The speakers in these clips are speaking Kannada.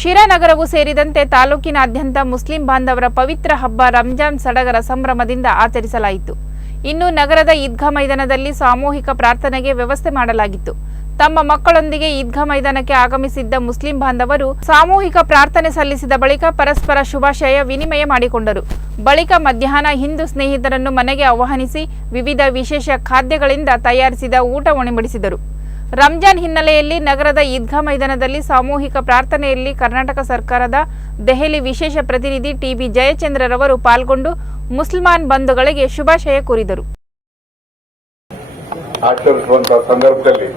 ಶಿರಾನಗರವು ಸೇರಿದಂತೆ ತಾಲೂಕಿನಾದ್ಯಂತ ಮುಸ್ಲಿಂ ಬಾಂಧವರ ಪವಿತ್ರ ಹಬ್ಬ ರಂಜಾನ್ ಸಡಗರ ಸಂಭ್ರಮದಿಂದ ಆಚರಿಸಲಾಯಿತು. ಇನ್ನು ನಗರದ ಈದ್ಗಾ ಮೈದಾನದಲ್ಲಿ ಸಾಮೂಹಿಕ ಪ್ರಾರ್ಥನೆಗೆ ವ್ಯವಸ್ಥೆ ಮಾಡಲಾಗಿತ್ತು. ತಮ್ಮ ಮಕ್ಕಳೊಂದಿಗೆ ಈದ್ಗಾ ಮೈದಾನಕ್ಕೆ ಆಗಮಿಸಿದ್ದ ಮುಸ್ಲಿಂ ಬಾಂಧವರು ಸಾಮೂಹಿಕ ಪ್ರಾರ್ಥನೆ ಸಲ್ಲಿಸಿದ ಬಳಿಕ ಪರಸ್ಪರ ಶುಭಾಶಯ ವಿನಿಮಯ ಮಾಡಿಕೊಂಡರು. ಬಳಿಕ ಮಧ್ಯಾಹ್ನ ಹಿಂದೂ ಸ್ನೇಹಿತರನ್ನು ಮನೆಗೆ ಆಹ್ವಾನಿಸಿ ವಿವಿಧ ವಿಶೇಷ ಖಾದ್ಯಗಳಿಂದ ತಯಾರಿಸಿದ ಊಟ ಉಣಬಡಿಸಿದರು ರಂಜಾನ್ ಹಿನ್ನೆಲೆಯಲ್ಲಿ ನಗರದ ಈದ್ಗಾ ಮೈದಾನದಲ್ಲಿ ಸಾಮೂಹಿಕ ಪ್ರಾರ್ಥನೆಯಲ್ಲಿ ಕರ್ನಾಟಕ ಸರ್ಕಾರದ ದೆಹಲಿ ವಿಶೇಷ ಪ್ರತಿನಿಧಿ ಟಿಬಿ ಜಯಚಂದ್ರರವರು ಪಾಲ್ಗೊಂಡು ಮುಸಲ್ಮಾನ್ ಬಂಧುಗಳಿಗೆ ಶುಭಾಶಯ ಕೋರಿದರು. ಆಚರಿಸುವಂತಹ ಸಂದರ್ಭದಲ್ಲಿ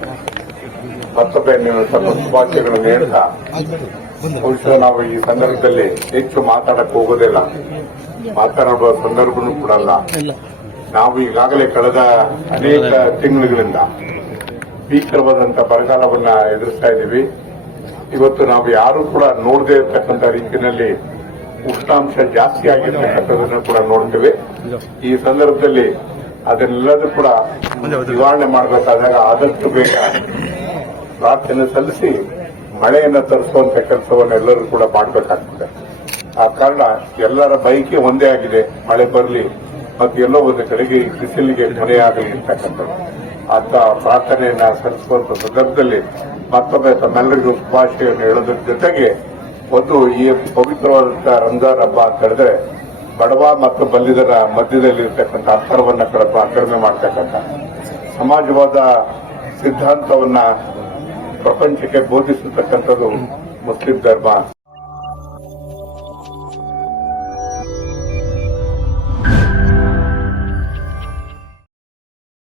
ಹೇಳ್ತಾ, ಬಹುಶಃ ನಾವು ಈ ಸಂದರ್ಭದಲ್ಲಿ ಹೆಚ್ಚು ಮಾತಾಡಕ್ ಹೋಗೋದಿಲ್ಲ. ಮಾತನಾಡುವ ಸಂದರ್ಭನೂ ಕೊಡಲ್ಲ ನಾವು ಈಗಾಗಲೇ ಕಳೆದ ಅನೇಕ ತಿಂಗಳುಗಳಿಂದ ಭೀಕರವಾದಂತಹ ಬರಗಾಲವನ್ನ ಎದುರಿಸ್ತಾ ಇದ್ದೀವಿ. ಇವತ್ತು ನಾವು ಯಾರು ಕೂಡ ನೋಡದೇ ಇರತಕ್ಕಂತ ರೀತಿಯಲ್ಲಿ ಉಷ್ಣಾಂಶ ಜಾಸ್ತಿ ಆಗಿರ್ತಕ್ಕಂಥದನ್ನು ಕೂಡ ನೋಡ್ತೇವೆ. ಈ ಸಂದರ್ಭದಲ್ಲಿ ಅದನ್ನೆಲ್ಲದೂ ಕೂಡ ನಿವಾರಣೆ ಮಾಡಬೇಕಾದಾಗ ಆದಷ್ಟು ಬೇಗ ಪ್ರಾರ್ಥನೆ ಸಲ್ಲಿಸಿ ಮಳೆಯನ್ನು ತರಿಸುವಂತ ಕೆಲಸವನ್ನು ಎಲ್ಲರೂ ಕೂಡ ಮಾಡಬೇಕಾಗ್ತದೆ. ಆ ಕಾರಣ ಎಲ್ಲರ ಬೈಕಿ ಒಂದೇ ಆಗಿದೆ. ಮಳೆ ಬರಲಿ ಮತ್ತು ಎಲ್ಲೋ ಒಂದು ಕಡೆಗೆ ಬಿಸಿಲಿಗೆ ಕೊನೆಯಾಗಲಿ ಇರ್ತಕ್ಕಂಥದ್ದು ಅಂತ ಪ್ರಾರ್ಥನೆಯನ್ನ ಸಲ್ಲಿಸುವಂತ ಸಂದರ್ಭದಲ್ಲಿ ಮತ್ತೊಮ್ಮೆ ತಮ್ಮೆಲ್ಲರಿಗೂ ಶುಭಾಶಯವನ್ನು ಹೇಳೋದ್ರ ಜೊತೆಗೆ ಒಂದು ಈ ಪವಿತ್ರವಾದಂತಹ ರಂಜಾನ್ ಹಬ್ಬ ಅಂತ ಹೇಳಿದ್ರೆ ಬಡವ ಮತ್ತು ಬಲ್ಲಿದರ ಮಧ್ಯದಲ್ಲಿ ಇರತಕ್ಕಂಥ ಅಂತರವನ್ನ ಕಡಿಮೆ ಕಡಿಮೆ ಸಮಾಜವಾದ ಸಿದ್ಧಾಂತವನ್ನ ಪ್ರಪಂಚಕ್ಕೆ ಬೋಧಿಸತಕ್ಕಂಥದ್ದು ಮುಸ್ಲಿಂ ಧರ್ಮ.